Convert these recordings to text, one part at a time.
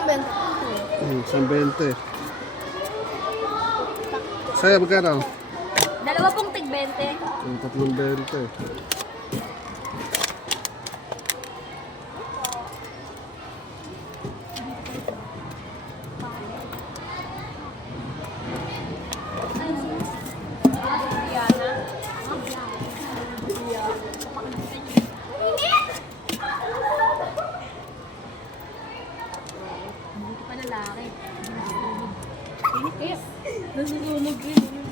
Isang 20. Isang 20. Sa'yo, magkano? Dalawa pong tig 20. Tatlong 20. Buti pa lalaki. Nasusunog yun.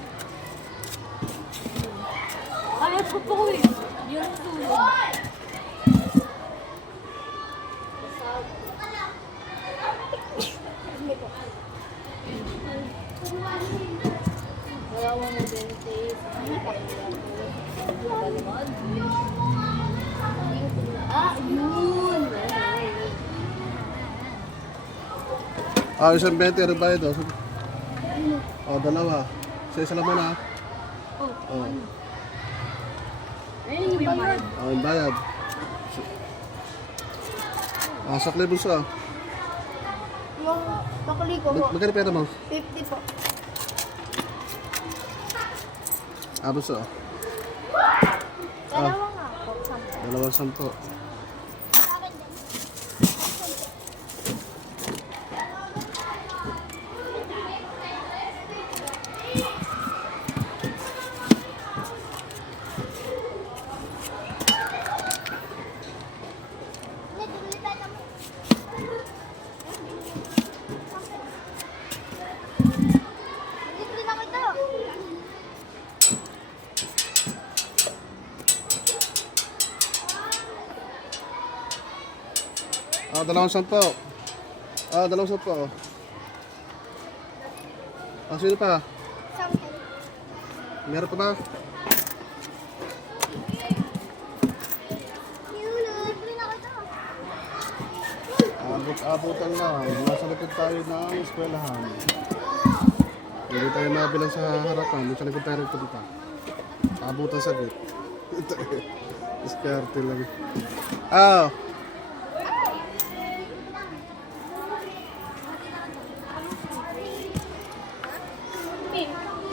Ayaw ko po eh. Yun ang sunog. Dalawa mo 20. Yun! Isang 20. Ano ba ito? Dalawa. Sa isa lang muna. Ayun yung bayad. Yung bayad. Sakli bulsa. Yung pakuli ko po. Magkano pera mo? 50 po. Bulsa. Dalawa nga po. 210. Dalawang sampo. Dalawang sampo. Sino pa? Meron pa ba? Abot-abotan lang. Nasa likod tayo ng eskwelahan. Hindi tayo mabilang sa harapan. Nasa likod tayo nagpunta. Abutan saglit. Diskarte lang.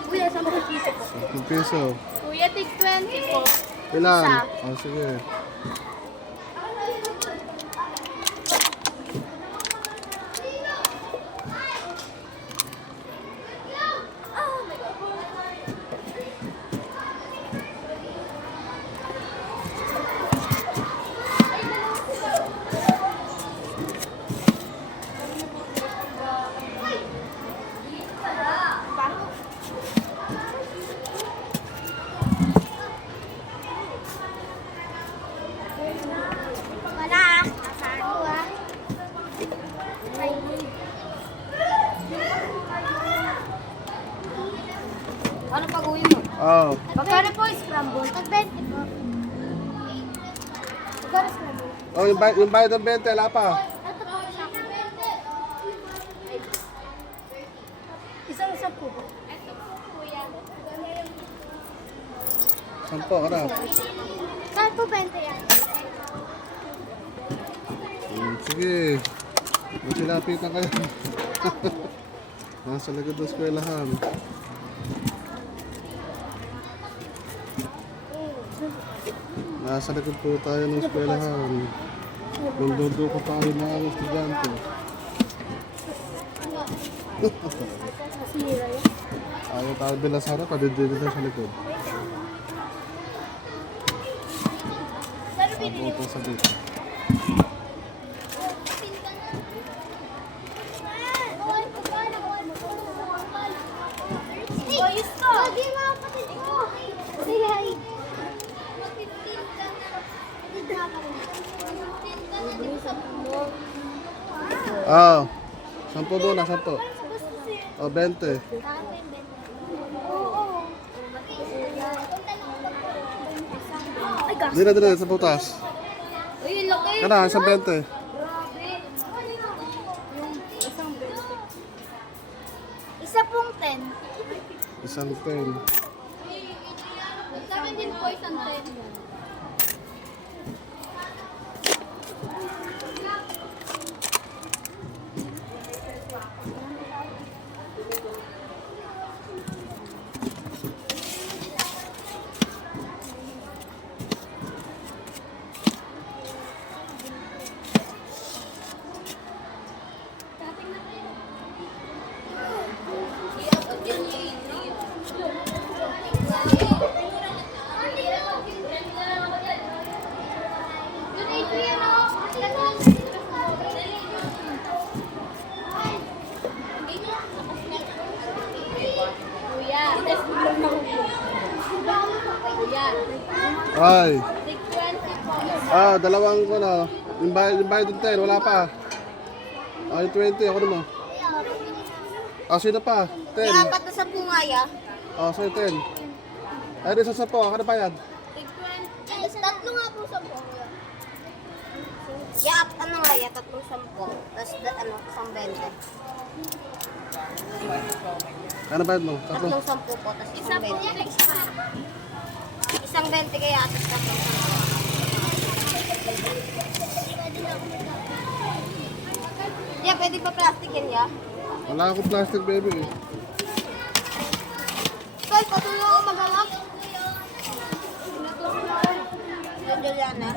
Kuya, 10 piso po. 10 piso. Kuya, tig 20 po. Ilan? Isa. Sige. Ano pag-uwi mo? Magkano po scramble? Tag 20 po. Magkano scramble? Yung bayad ng 20, wala pa. Ito po sa akin. Isang po. Ito po, kuya. 10, ano? Saan po 20 yan? Sige. Magsilapitan kayo. Nasa likod ng eskwelahan. Nasa likod po tayo ng eskwelahan. Nundudo ko tayo ng mga estudyante. Ayaw tayo bilasara, padidito sa likod. Abuto sa dito. Ayos ka! Lagi mga kapatid ko! Say hi! Ah, 10 muna, 10. 20. Ay, gas. Dila, sa butas. Uy, laki. Kana, isang 20. Grabe. Yung isang 20. Isa pong 10. Isang 10. Sa akin din po isang 10. Ay. Tig 20 po. Dalawang ano. Yung bayad ng 10, wala pa. Yung 20, ako naman. Sino pa? 10. Yung apat na 10 nga ya. Sa'yo 10. Ay, di sa 10, ako na bayad. Tig 20. Tatlo nga po 10. Ya, ano nga ya, tatlong 10. Tapos isang 20. Ano bayad mo? Tatlong 10 po, tapos isang 20. Isang 20 kaya, tapos tatlong 10. Ya, pwede pa plastic yan ya? Wala akong plastic, baby. Kay, patuloy ako mag-alak. Yung Juliana.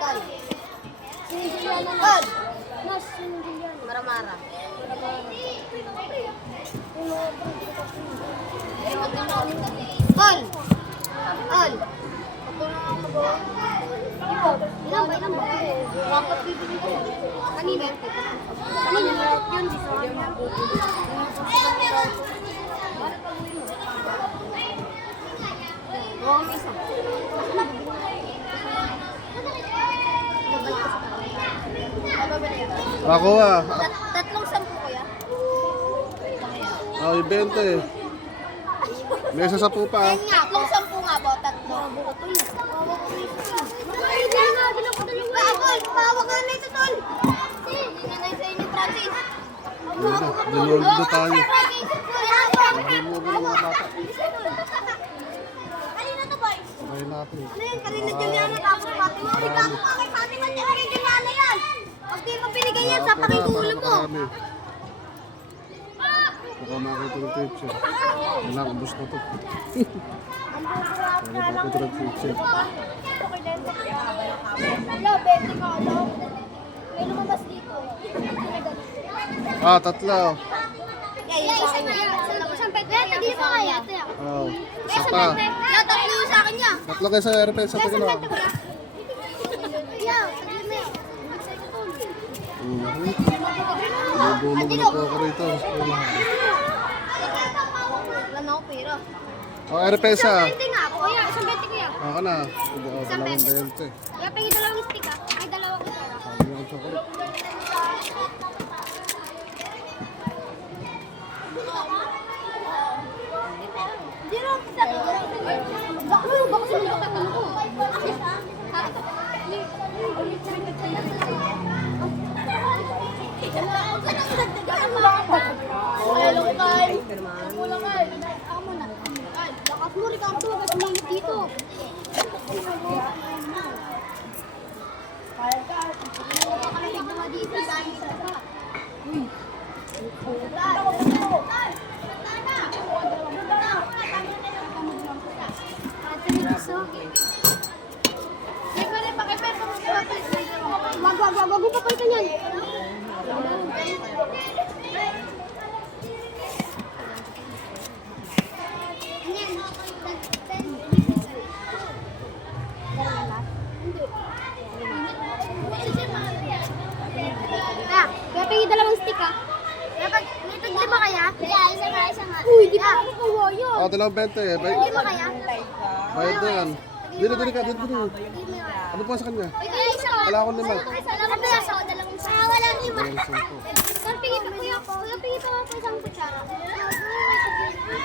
Kay. Si Juliana. Kay. Mas, si Juliana. Maramara. Kol. Kol. Patuloy ako mag-alak. Ilan ba? Dapat bibili ko. Kanina. Kanina. Yun, di Ako Tatlong 10 kuya. yung 20. May isa 10 pa. Ayun nga, tatlong 10 nga po, tatlo. Ay, hindi nga, Apol, pahawak ka na ito, tol. Hindi na sa inyo, Francis. Dinuldo tayo. Kanina to, boys. Sabay natin. Ano yan? Kanina Juliana, tapos Fatima. Regalo ka kay Fatima, tsaka kay Juliana yan. Pag di mo binigay yan, sapakin ko ulo mo. Baka makita ng teacher. Wala, ubos na to. Wala makita ng teacher. Wala, 20 ka lang. May lumabas dito. Tatlo. Yeah, isang pwede. Hindi pa kaya. Isa pa. Tatlo sa akin niya. Tatlo kayo sa airplane sa tingin mo. Nabulog na po ako rito. Wala na ako pera. Airplane sa. Nga ako. Kuya, isang 20 kuya. Ako na. Dalawang 20. Kaya pengi dalawang stick ah. Ay, dalawa ko pera. Sabi ng chocolate. Zero, baka sino ka ko. Hello, Kay. Wala Kay. Ako muna. Kay, lakas mo rin ang tuwa kasi mainit dito. Kaya ka. Nakakalig naman dito. Uy. Wag mo papalitan yan. Kaya pengi dalawang stick ah. May taglima kaya? Isa nga. Uy, di pa ako kuha yun. Dalawang 20. Lima kaya? Bayad na yan. Dito ka. Ano pa sa kanya? Wala akong lima. Walang lima. Walang 10. Saan pingi pa kuya? Kuya, pingi pa ako isang kutsara.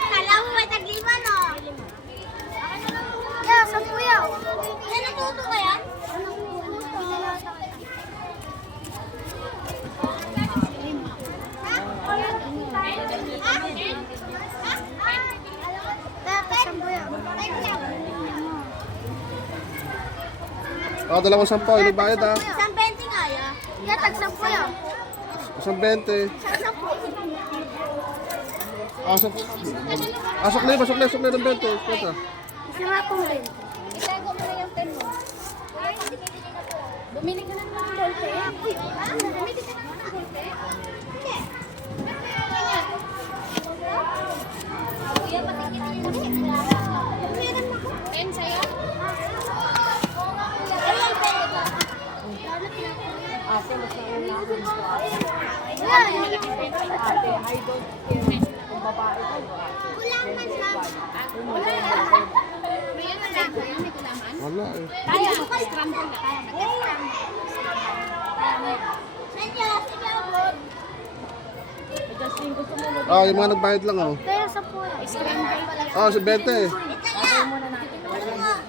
Kala mo may taglima, no? Yeah, saan kuya? Ay, natuto kaya? Dalawang 10. Ano bayad ha? Isang 20 nga ya. Kaya tag-10 yan. Isang 20. Isang 10. Asok na ng 20. Kata. Isa nga pong 20. Itago mo na yung pen mo. Bumili ka na naman ng bolte. Bumili ka na naman ng bolte. Hindi. Kuya, patingin na yun. Meron ako. Pen sa'yo? Ate, mas nauna ako dito. Ate, I don't care kung babae ko. Kulang man lang. Kung May kulaman. Wala eh. Kaya mo, scramble na. Kaya mo. Kaya mo. Nandiyan, sige ako. Justin, gusto mo mo. Ah, yung mga nagbayad lang oh. Kaya sa po. Scramble pala. Ah, si 20. Tagay muna natin.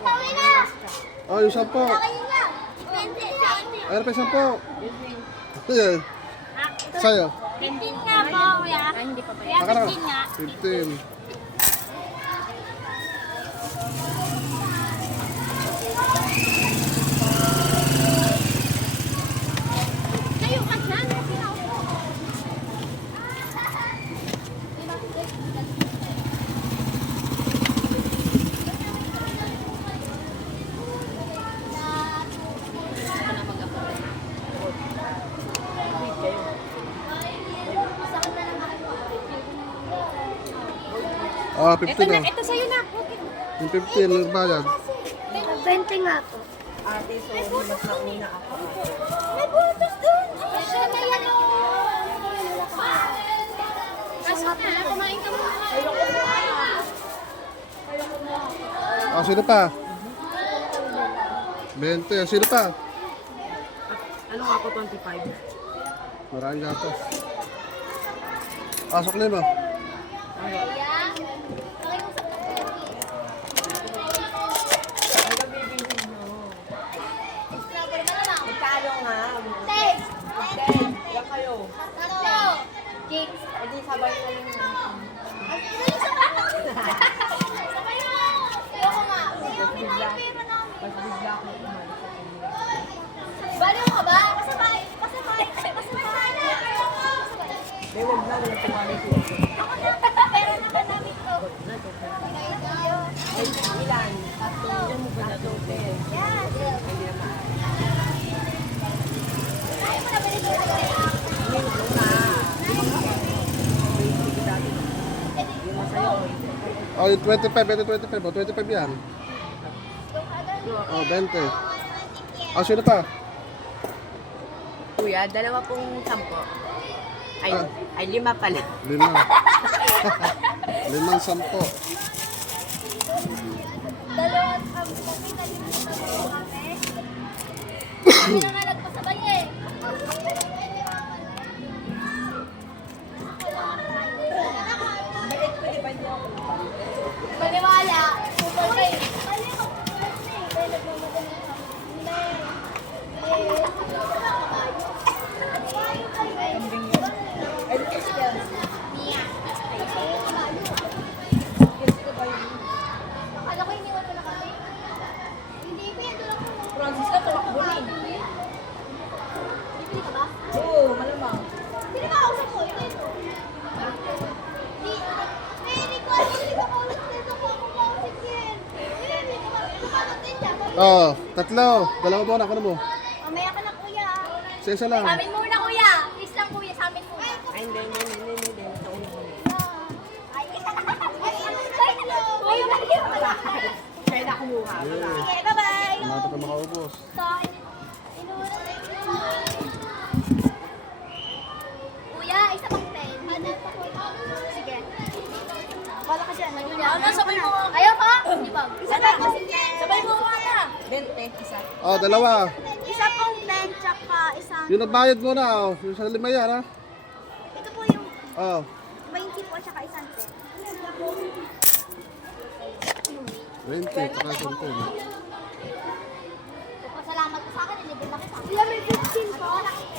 Tawi na. Oh, yung 10. Tawi na. 20. Ayun pa yung 10. Ayan. Sa'yo. 15 nga po, kuya. Hindi pa ba? Kuya, Baka na. 15 nga. 15. Kayo ka dyan. Ah, 15 na. Ito sa'yo na. Yung 15 nagbayad. 20 nga po. Ate, sorry, mas nauna ako. May butas doon. Siya na yan o. Kaso na, kumain ka muna. Ah, sino pa? 20. Sino pa? Ano nga ako, 25? Maraming gatos. Pasok na mo. Magkano nga? 10. Ilan kayo? Hindi, sabay na lang natin. Mas bigla ako umalis. Baliw ka ba? Kasabay. Kasabay. Kasabay na. May wag na, wala tumali ko. Pero naman namin to. Ay, ilan? Tatlo. Tatlo, 10. Yes. Hindi naman. Ayaw mo na ba nito? Hindi na. Basic dati. Yung masaya ko. Oh, yung 25. Ito 25. Oh, 25 yan. Oh, 20. Ah, sino pa? Kuya, 20 sampo. Ay, Ah. ay 5 pala. 5. 5, 10. Dalawang kami kami. Hindi na nga nagpasabay eh. Maniwala. Super Akala ko iniwan mo na kami. Hindi pa yan, doon ako. Francis ka, tumakbo na. Bibili ka ba? Oo, malamang. Sino ba kausap ko? Ito. Di, record. Hindi ko kausap dito ko. Ako kausap yan. Hindi ko makakutin siya. Oh, 3. Dalawa mo na. Ano mo? Mamaya ka na kuya. Isa lang. Sa amin muna kuya. Please lang kuya, sa amin muna. Ay, hindi. Ito una muna. Ay, Kuya, wala. Kaya na kumuha. Wala. Sige, bye-bye. Mata ka makaubos. So, inuuna na Kuya, isa pang 10. Sige. Wala ka dyan. Ano, sabay mo. Ayaw ka? Hindi ba? Sabay mo. Sabay mo na. 20, isa. Oh, 2. Isa pang 10, tsaka isang... Yung nagbayad mo na. Oh, yung sa 5 yan ha. Ito po yung Oh, 20 po, tsaka isang 10. 20. Tsaka 10. Salamat po sa akin, nilibig na kita. Kuya, may 15 po.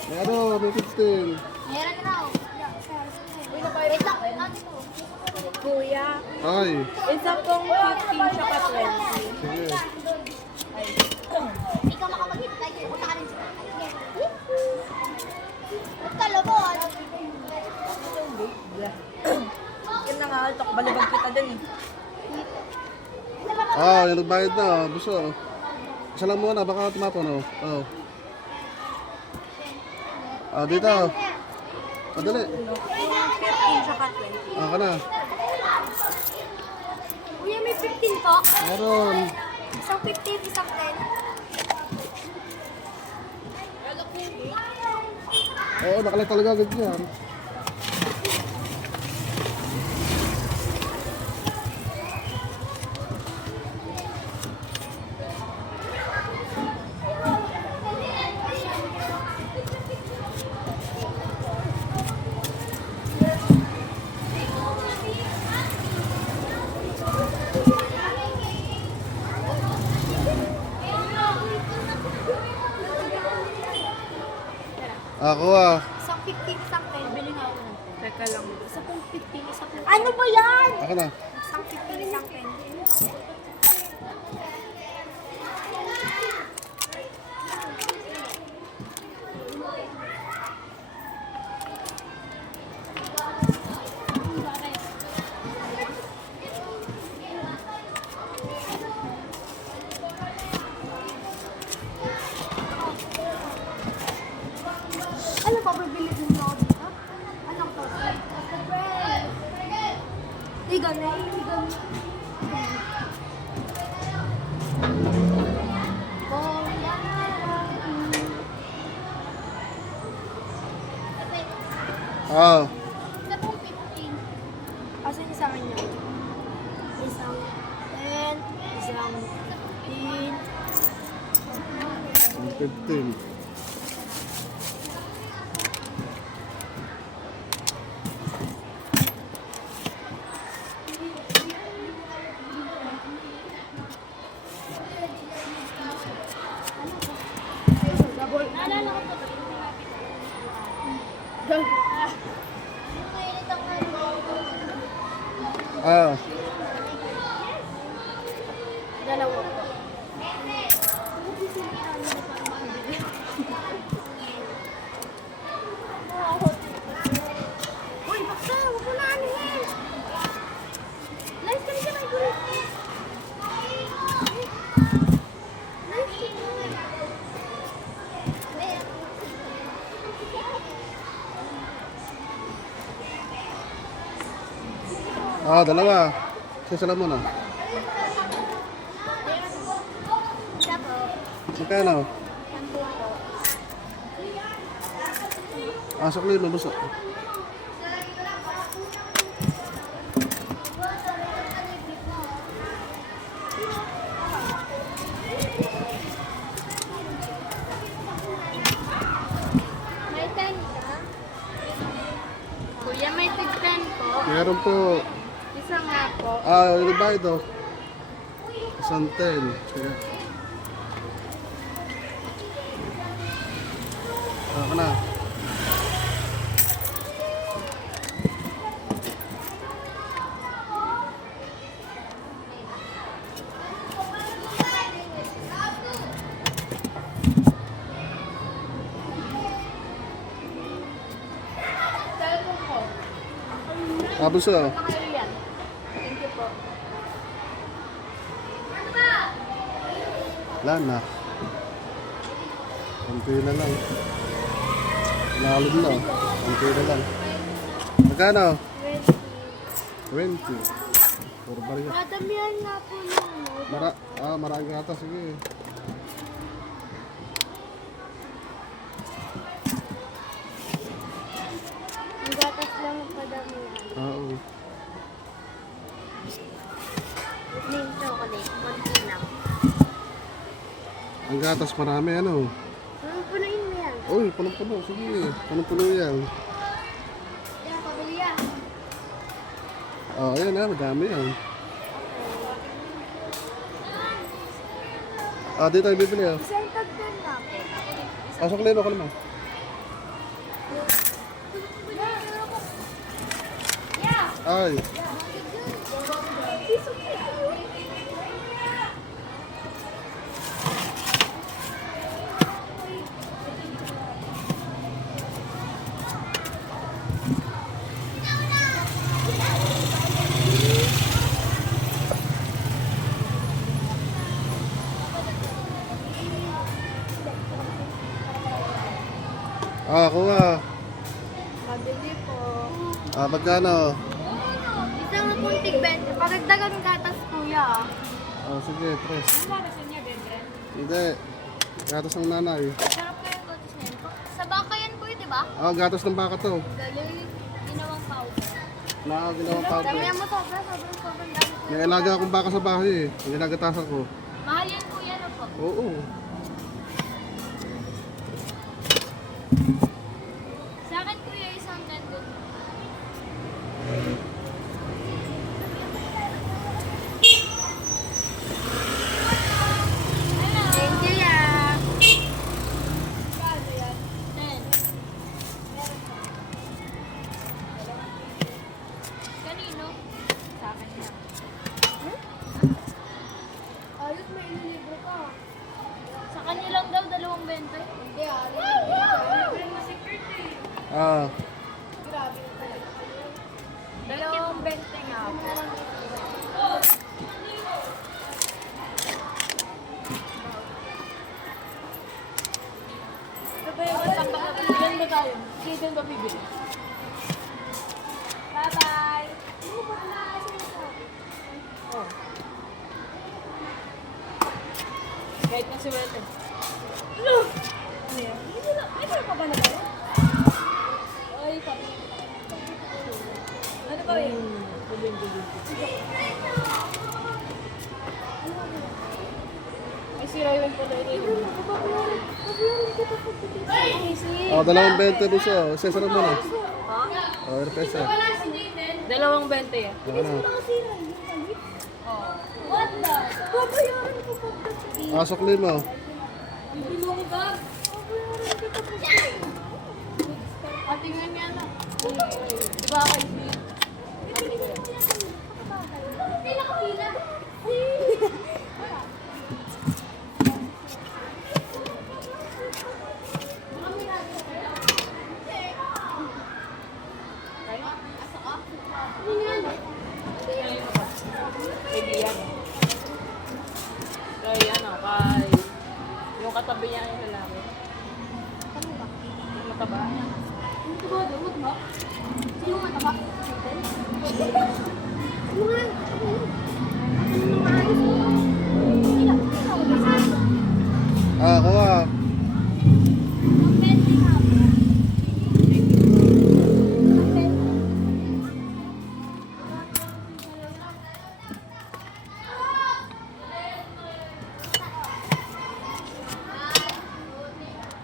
May ano, may 15. Meron na raw. Wait lang. Ano ito? Kuya, Ay, isa pong 15 tsaka 20. sige. Hindi ka makamag-hintay. Punta ka rin sa Huwag ka lobon. Yan na nga, balabag kita dun eh. Ah, yung nagbayad na. Oh, gusto. Isa lang muna, baka tumapon. Oh. Oh. Ah, dito. Padali. 15 tsaka 20. Ah, ka na. Kuya, may 15 po. Meron. Isang 15, isang 10. Oo, nakalag talaga agad yan. Ako ah. Isang 15, isang 10. Bili nga ako ng 10. Teka lang. Isa pong 15, isa pong 10. Ano ba yan? Ako na. Isang 15, isang 10. Ano ba, bibili din ako dito? Ano to? Igan na, igan. Ah. Isa pong 15. Asan yung sa akin yun? Isang 10, isang 15. 15. Naalala ko po. Ah. Dalawa po. Uy, baksa! Huwag mo na anuhin! Nice ka na may gulit! Nice Ah, dalawa. Sisala mo na. Isa po. Magkano? 10 po. Asok na yun, lubos ah. May 10 ka? Kuya, may tig-10 po. Meron po. Isa nga po. Ah, ano ba ito? Isang 10. Sige. Ako na. Cellphone ko. Tapos ah. Kayo yan. Thank you po. Wala na. Konti na lang. Nalog na. Konti na lang. Magkano? 20. Puro bariya. Madamihan nga po ng Maraming ata. Sige. Ang gatas lang ang padamihan. Oo. Name chocolate, konti lang. Ang gatas marami ano. Punuin mo yan. Uy, punong-puno. Sige. Punong-puno yan. Yan, pabili yan. Oh, ayan na. Madami yan. Ah, dito tayo bibili ah. Isang tagdan lang. Pasok lino ko naman. Ay. Ah, kuha. Pabili po. Ah, magkano? Isang punting 20. Pagdagdagan gatas, kuya. Ah, sige, tres. Ano ba gusto niya, Bebren? Hindi. Gatas ng nanay. Sarap na yung gatas na yun. Sa baka yan, kuya, di ba? Ah, gatas ng baka to. Galing. Ginawang powder. Ginawang powder. Damihan mo sobra, sobrang dami. May alaga akong baka sa bahay eh. Yung ginagatasan ko. Mahal yan, kuya, no po? Oo. Sa akin, kuya, isang tendon. Thank you, ya. 10. Ah, Dalawang 20 nga po. Ito ba yung WhatsApp ba? Diyan ba tayo? Sige, diyan ba bibili? Bye-bye! Oh. Kahit na si Wete. Ano? Ano yan? May pala pa ba na tayo? Ay, sabi. Ano ba yun? Ay, sira yung pala yun. oh, 2.20 piso. Sesara mo na. Ha? Oh, RPS eh. Dalawang 20 yan. Ano? What the? Babayaran ko pa. Pasok lima. Bibilo ko ba? At tingnan niya na. Diba ako hindi? Pila ka pila. Kaibigan. Kay ano, kay... Yung katabi niya yung lalaki. Yung mataba. Sino mataba? Ah, kuha.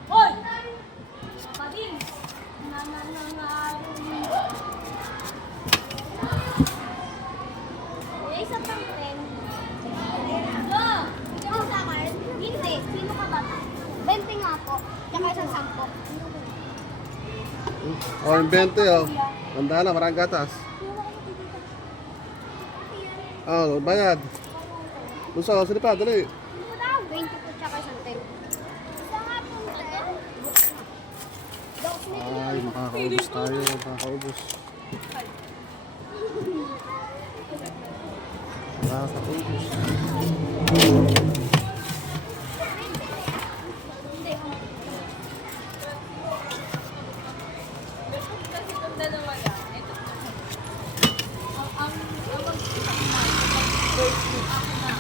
Hoy! Isa pang pen. Oh, ikaw sa akin? Hindi. Sino ka ba? 20 nga po. Tsaka isang 10. Oh, yung 20 oh. Tanda na, maraming gatas. Oh, bayad. Gusto, sige pa, dali. 20 po tsaka isang 10. Isa nga po 10. Ay, makakaubos tayo, makakaubos. Makakaubos. Kasi itong dalawa lang. Ito. Ang first week ako na.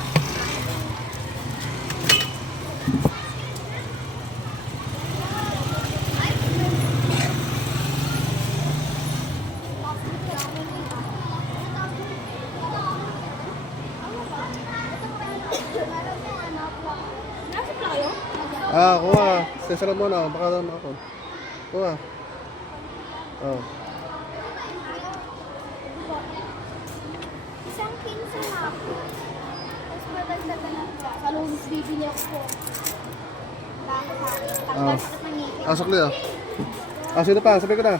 Nasa na kayo? Ah, kuha. Sesara mo na, baka naman ako. Kuha. Oh. Isang 15 nga po. Tapos madagdagan na po. Sa Louis bibili ako po. Baka sa akin. Tanggal Ah. sa pangipin. Pasok liya. Ah, sino pa? Sabi ko na.